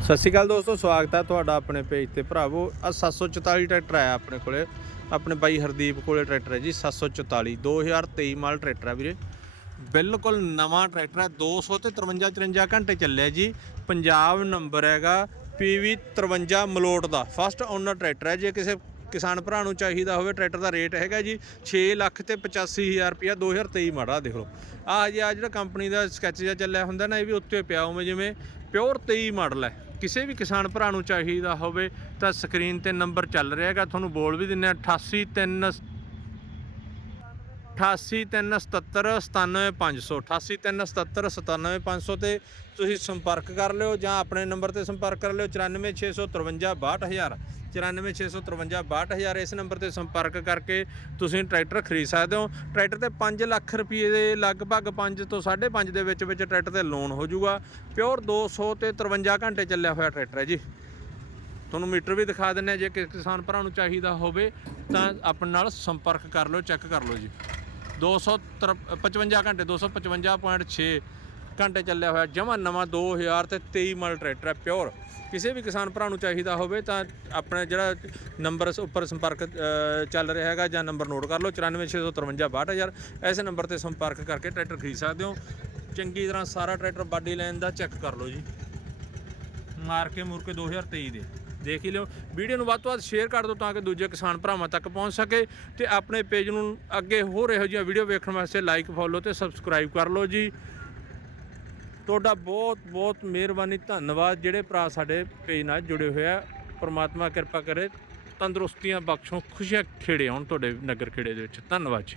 ਸਤਿ ਸ਼੍ਰੀ ਅਕਾਲ ਦੋਸਤੋ, ਸਵਾਗਤ ਹੈ ਤੁਹਾਡਾ ਆਪਣੇ ਪੇਜ ਤੇ। ਭਰਾਵੋ ਆ 744 ਟਰੈਕਟਰ ਆਇਆ ਆਪਣੇ ਕੋਲੇ। ਆਪਣੇ ਬਾਈ ਹਰਦੀਪ ਕੋਲੇ ਟਰੈਕਟਰ ਹੈ ਜੀ 744 2023 ਮਾਲ ਟਰੈਕਟਰ ਹੈ ਵੀਰੇ। ਬਿਲਕੁਲ ਨਵਾਂ ਟਰੈਕਟਰ ਹੈ 200 ਤੇ 53 54 ਘੰਟੇ ਚੱਲਿਆ ਜੀ। ਪੰਜਾਬ ਨੰਬਰ ਹੈਗਾ PV 53 ਮਲੋਟ ਦਾ। ਫਸਟ ਓਨਰ ਟਰੈਕਟਰ ਹੈ, ਜੇ ਕਿਸੇ ਕਿਸਾਨ ਭਰਾ ਨੂੰ ਚਾਹੀਦਾ ਹੋਵੇ ਟਰੈਕਟਰ ਦਾ ਰੇਟ ਹੈਗਾ ਜੀ 6 ਲੱਖ ਤੇ 85000 ਰੁਪਇਆ 2023 ਮਾਡਲ ਆ ਦੇਖ ਲਓ। ਆ ਜੀ ਆ ਜਿਹੜਾ ਕੰਪਨੀ ਦਾ ਸਕੈਚ ਜਿਹਾ ਚੱਲਿਆ ਹੁੰਦਾ ਨਾ, ਇਹ ਵੀ ਉੱਤੇ ਪਿਆ, ਉਵੇਂ ਜਿਵੇਂ ਪਿਓਰ 23 ਮਾਡਲ ਹੈ। ਕਿਸੇ ਵੀ ਕਿਸਾਨ ਭਰਾ ਨੂੰ ਚਾਹੀਦਾ ਹੋਵੇ ਤਾਂ ਸਕਰੀਨ ਤੇ ਨੰਬਰ ਚੱਲ ਰਿਹਾ ਹੈਗਾ। ਤੁਹਾਨੂੰ ਬੋਲ ਵੀ ਦਿੰਨੇ 8837 88377797500 ਤੇ ਤੁਸੀਂ ਸੰਪਰਕ ਕਰ ਲਿਓ ਜਾਂ ਆਪਣੇ ਨੰਬਰ ਤੇ ਸੰਪਰਕ ਕਰ ਲਿਓ 9465562000 9465562000 ਇਸ ਨੰਬਰ ਤੇ ਸੰਪਰਕ ਕਰਕੇ ਤੁਸੀਂ ਟਰੈਕਟਰ ਖਰੀਦ ਸਕਦੇ ਹੋ। ਟਰੈਕਟਰ ਤੇ 5 ਲੱਖ ਰੁਪਏ ਦੇ ਲਗਭਗ 5 ਤੋਂ 5.5 ਦੇ ਵਿੱਚ ਵਿੱਚ ਟਰੈਕਟਰ ਤੇ ਲੋਨ ਹੋ ਜਾਊਗਾ। ਪਿਓਰ 200 ਤੇ 53 ਘੰਟੇ ਚੱਲਿਆ ਹੋਇਆ ਟਰੈਕਟਰ ਹੈ ਜੀ। ਤੁਹਾਨੂੰ ਮੀਟਰ ਵੀ ਦਿਖਾ ਦਿੰਨੇ ਆ ਜੇ ਕਿਸੇ ਕਿਸਾਨ ਭਰਾ ਨੂੰ ਚਾਹੀਦਾ ਹੋਵੇ ਤਾਂ ਆਪਣੇ ਨਾਲ ਸੰਪਰਕ ਕਰ ਲਓ, ਚੈੱਕ ਕਰ ਲਓ ਜੀ। 255 ਘੰਟੇ 255.6 ਘੰਟੇ ਚੱਲਿਆ ਹੋਇਆ। ਜਮਾ ਨਵਾਂ 2000 ਤੇ 23 ਮਾਡਲ ਟਰੈਕਟਰ ਹੈ, ਪਿਓਰ। ਕਿਸੇ ਵੀ ਕਿਸਾਨ ਭਰਾ ਨੂੰ ਚਾਹੀਦਾ ਹੋਵੇ ਤਾਂ ਆਪਣਾ ਜਿਹੜਾ ਨੰਬਰ ਉੱਪਰ ਸੰਪਰਕ ਚੱਲ ਰਿਹਾ ਹੈਗਾ ਜਾਂ ਨੰਬਰ ਨੋਟ ਕਰ ਲਓ 9465562000 ਐਸੇ ਨੰਬਰ ਤੇ ਸੰਪਰਕ ਕਰਕੇ ਟਰੈਕਟਰ ਖਰੀਦ ਸਕਦੇ ਹੋ। ਚੰਗੀ ਤਰ੍ਹਾਂ ਸਾਰਾ ਟਰੈਕਟਰ ਬਾਡੀ ਲਾਈਨ ਦਾ ਚੈੱਕ ਕਰ ਲਓ ਜੀ। ਮਾਰ ਕੇ ਮੁਰ ਕੇ 2023 ਦੇ। ਦੇਖ ਹੀ ਲਿਓ। ਵੀਡੀਓ ਨੂੰ ਵੱਧ ਤੋਂ ਵੱਧ ਸ਼ੇਅਰ ਕਰ ਦਿਓ ਤਾਂ ਕਿ ਦੂਜੇ ਕਿਸਾਨ ਭਰਾਵਾਂ ਤੱਕ ਪਹੁੰਚ ਸਕੇ ਤੇ ਆਪਣੇ ਪੇਜ ਨੂੰ ਅੱਗੇ ਹੋਰ ਇਹੋ ਜਿਹੀਆਂ ਵੀਡੀਓ ਵੇਖਣ ਵਾਸਤੇ ਲਾਈਕ ਫੋਲੋ ਤੇ ਸਬਸਕ੍ਰਾਈਬ ਕਰ ਲਓ ਜੀ। ਤੁਹਾਡਾ ਬਹੁਤ ਬਹੁਤ ਮਿਹਰਬਾਨੀ, ਧੰਨਵਾਦ। ਜਿਹੜੇ ਭਰਾ ਸਾਡੇ ਪੇਜ ਨਾਲ ਜੁੜੇ ਹੋਏ ਆ, ਪ੍ਰਮਾਤਮਾ ਕਿਰਪਾ ਕਰੇ, ਤੰਦਰੁਸਤੀਆਂ ਬਖਸ਼ੋ ਖੁਸ਼ੀਆਂ ਖੇੜੇ ਆਉਣ ਤੁਹਾਡੇ ਨਗਰ ਖੇੜੇ ਦੇ ਵਿੱਚ। ਧੰਨਵਾਦ ਜੀ।